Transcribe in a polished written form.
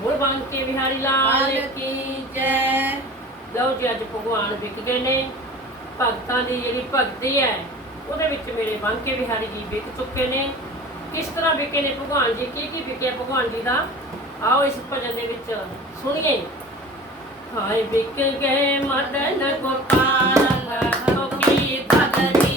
बोल बांके बिहारी लाल की जय। ਲਓ ਜੀ ਅੱਜ ਭਗਵਾਨ ਵਿਕ ਗਏ ਨੇ। ਭਗਤਾਂ ਦੀ ਜਿਹੜੀ ਭਗਤੀ ਹੈ ਉਹਦੇ ਵਿੱਚ ਮੇਰੇ ਬਾਂਕੇ ਬਿਹਾਰੀ ਜੀ ਵਿਕ ਚੁੱਕੇ ਨੇ। ਕਿਸ ਤਰ੍ਹਾਂ ਵਿਕੇ ਨੇ ਭਗਵਾਨ ਜੀ, ਕੀ ਵਿਕਿਆ ਭਗਵਾਨ ਜੀ ਦਾ, ਆਓ ਇਸ ਭਜਨ ਦੇ ਵਿੱਚ ਸੁਣੀਏ। ਹਾਏ ਵਿਕ ਗਏ ਮਦਨ ਗੋਪਾਲ, ਲੋਕੀ ਭਗਤ